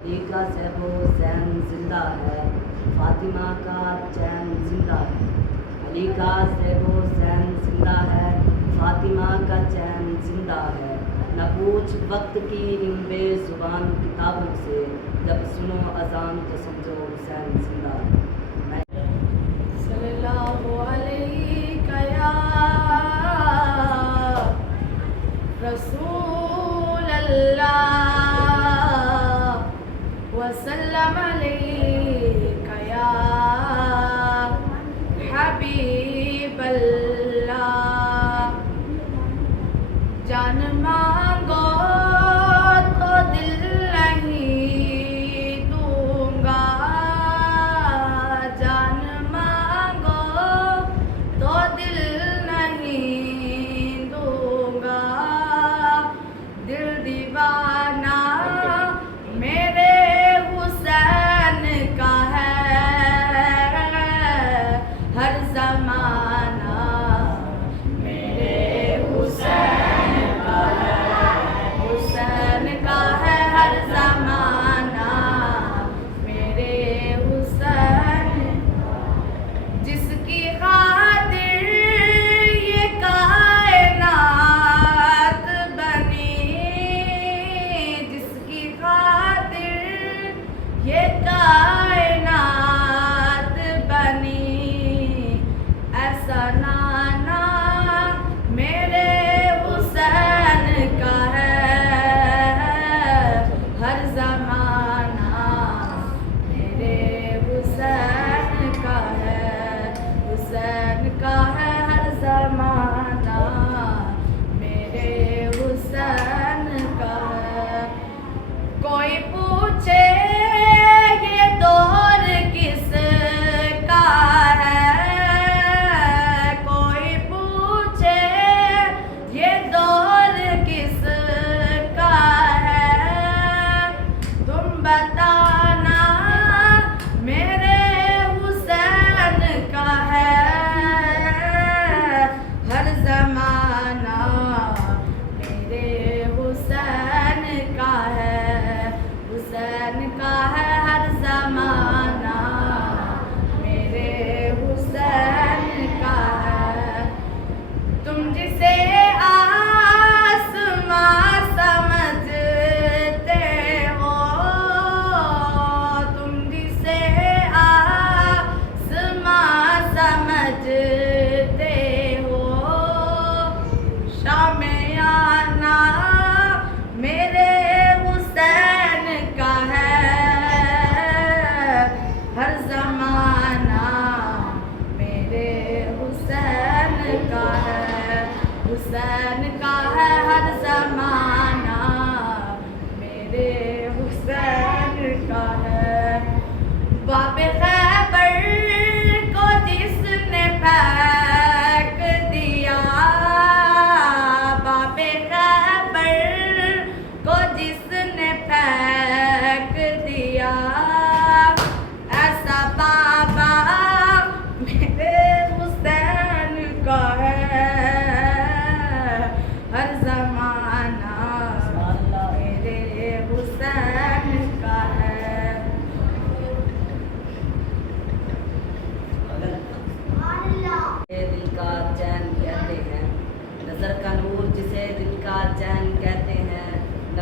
अली का सहबो जैन जिंदा है, फातिमा का चैन जिंदा है। अली का सहबो जैन जिंदा है, फातिमा का चैन जिंदा है। न पूछ वक्त की इन बेजुबान किताबों से, जब सुनो अजान तो समझो हुसैन जिंदा है। सल्लल्लाहु अलैका या रसूल अल्लाह वसल्लम अलैका या हबीब अल्लाह। जान मांगो तो दिल नहीं दूंगा, जान मांगो तो दिल नहीं दूंगा। दिल दीवाना मेरे हुसैन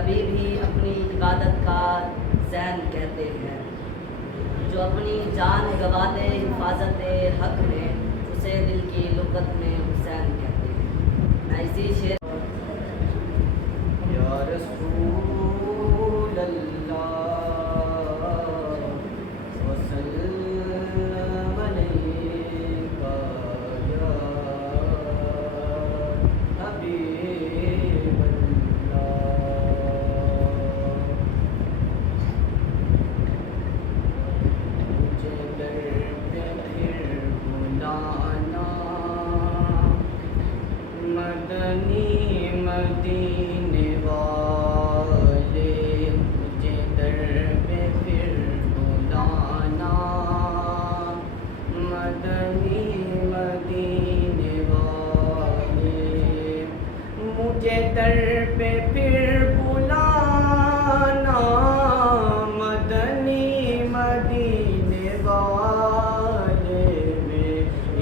कभी भी अपनी इबादत का ज़ैन कहते हैं। जो अपनी जान गवा दे हिफाजत हक में, उसे दिल की लुग़त में हुसैन कहते हैं। मैं इसी शेर या रसूल अल्लाह वसल्लम अलैका या हबीब अल्लाह। मुझे दर पे फिर बुलाना मदनी मदीने वाले, मुझे दर पे फिर बुलाना मदनी मदीने वाले, मुझे दर पे फिर बुलाना मदनी मदीने वाले, में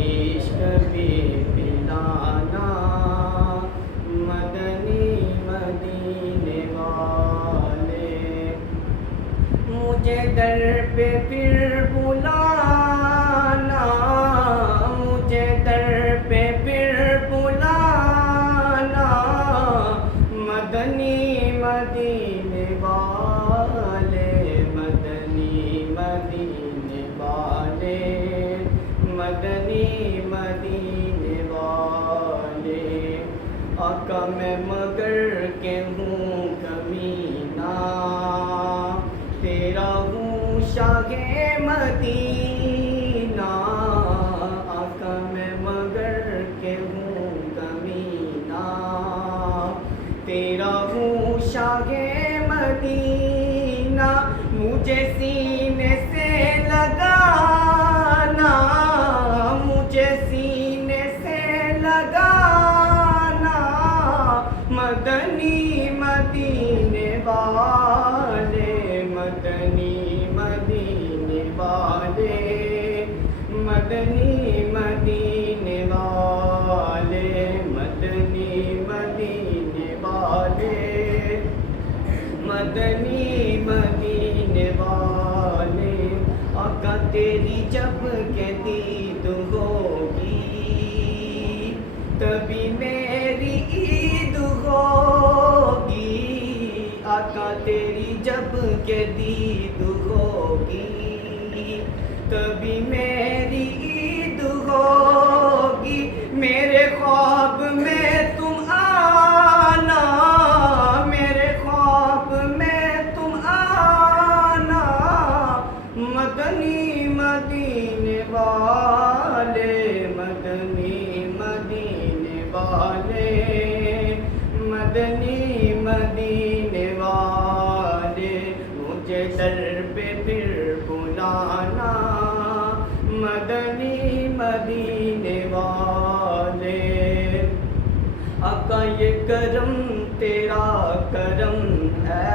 इश्क भी पिलाना मदनी मदीने वाले, मुझे दर पे फिर बुलाना, मुझे दर पे फिर बुलाना मदनी मदीने वाले, मदनी मदीने वाले, मदनी मदीने वाले। आका मैं मगर के हूँ कमीना, तेरा हूँ शाहे मदीना। आका मैं मगर के हूँ कमीना, तेरा हूँ शाहे मदीना। मुझे सीने से लगाना, मुझे सीने से लगाना मदनी मदीने वाले, मदनी मदीने वाले, मदनी मदीने वाले, मदनी मदीने वाले, मदनी मदीने वाले। आका तेरी जब के दीद होगी, तभी मेरी ईद होगी। आका तेरी जब के दीद होगी, तभी मेरी ईद होगी। मेरे ख्वाब में तुम आना, मेरे ख्वाब में तुम आना मदनी मदीने वाले, मदनी मदीने वाले, मदनी मदीने वाले। मुझे दर पे फिर बुलाना मदनी मदीने वाले। आका ये करम तेरा करम है,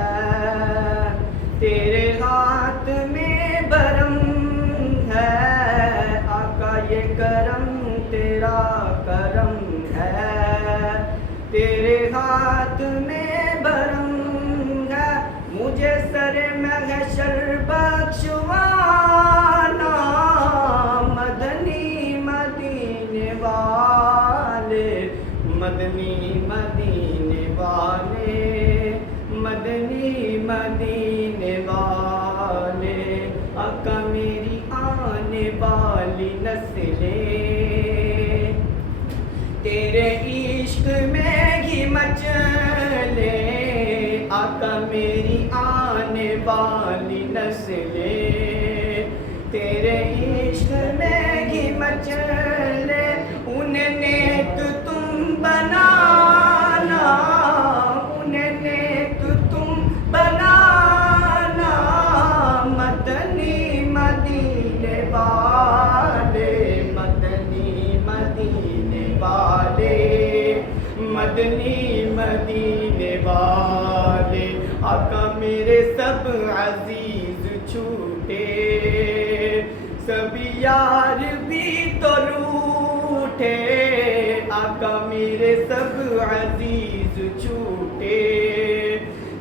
तेरे हाथ में भरम है। आका ये करम तेरा करम है, तेरे हाथ में भरम है। मुझे सरे महशर बख्शवाना मदनी मदीने वाले, मदनी मदीने वाले, मदनी मदीने वाले। आका मेरी आने वाली नस्लें तेरे इश्क में ही मचले। आका मेरी आने वाली नस्लें तेरे इश्क में ही मचले। उन्हें नेक तुम बनाना, उन्हें नेक तुम बनाना मदनी मदीने वाले, मदनी मदीने वाले, मदनी मदीने वाले। आका मेरे सब अजीज छूटे, सभी यार भी तो रूठे। आका मेरे सब अजीज छूटे,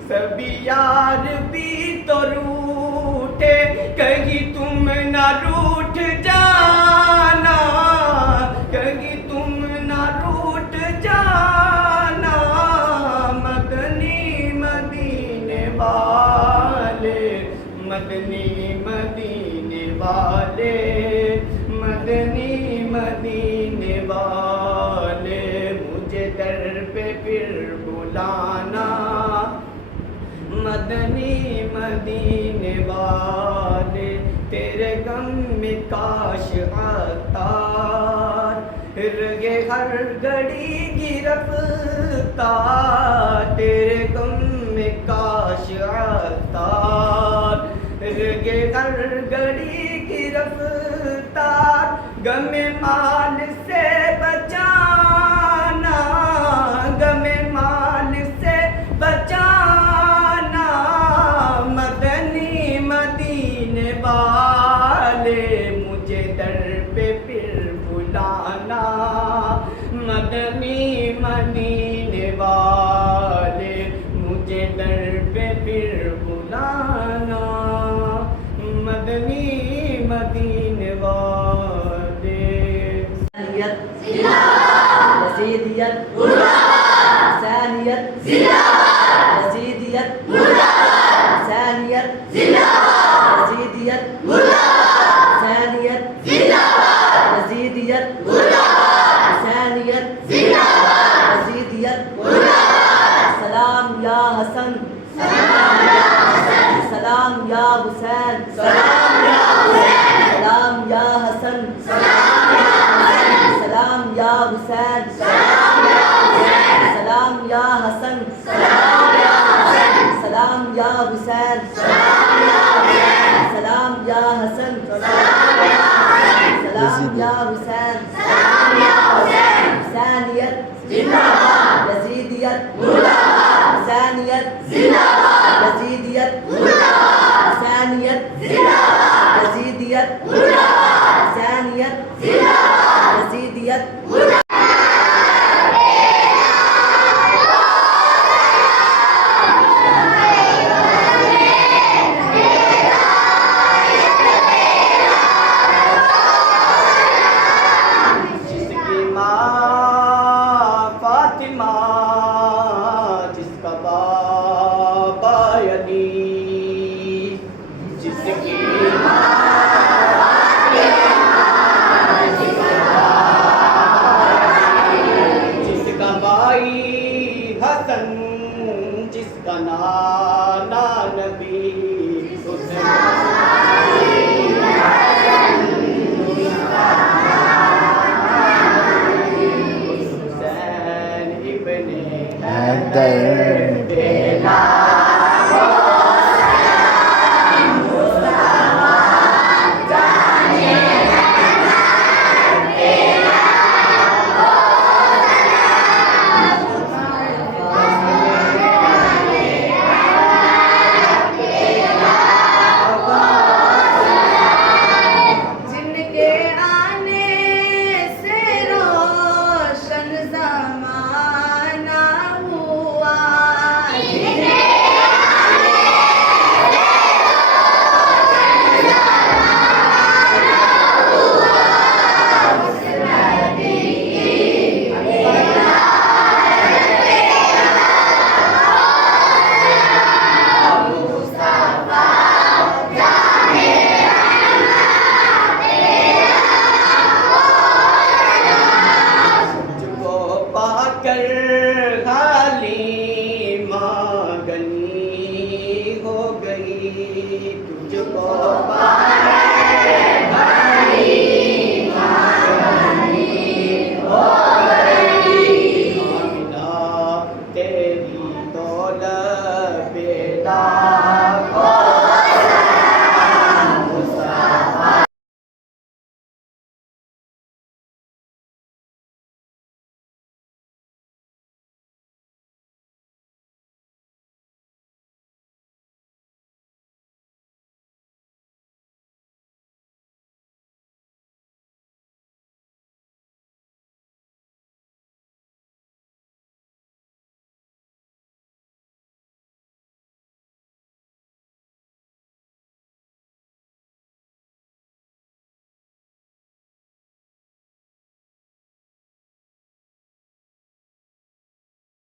सभी यार भी तो रूठे, कहीं तुम ना रूठ जाना, कहीं तुम ना रूठ जाना। मदनी मदीने वाले, मदनी मदीने वाले, मदनी मदीने वाले, मुझे दर पे फिर बुलाना। मदनी मदीने वाले, तेरे गम में काश अतार रगे हर घड़ी गिरफ्तार। तेरे गम में काश अतार रगे हर घड़ी गिरफ्तार। गमे माल से बचाना, गमे माल से बचाना। मदनी मदीने वाले, मुझे दर पे फिर बुलाना। मदनी मदीने वाले, मुझे दर पे फिर बुलाना। मदनी मदीने वाले। यजीदियत हुसैनियत यजीदियत हुसैनियत यजीदियत हुसैनियत यजीदियत हुसैनियत यजीदियत। सलाम या हसन, सलाम या हुसैन, सलाम या हसन, सलाम या हुसैन, सलाम या हसन, सलाम या हुसैन, सलाम या हसन, सलाम या हुसैन। हुसैनियत जिंदाबाद, यजीदियत मुर्दाबाद, हुसैनियत जिंदाबाद, यजीदियत मुर्दाबाद, हुसैनियत जिंदाबाद, यजीदियत मुर्दाबाद, हुसैनियत जिंदाबाद, यजीदियत मुर्दाबाद। जिसका नाना नबी हुसैन इब्ने बेला। तुझको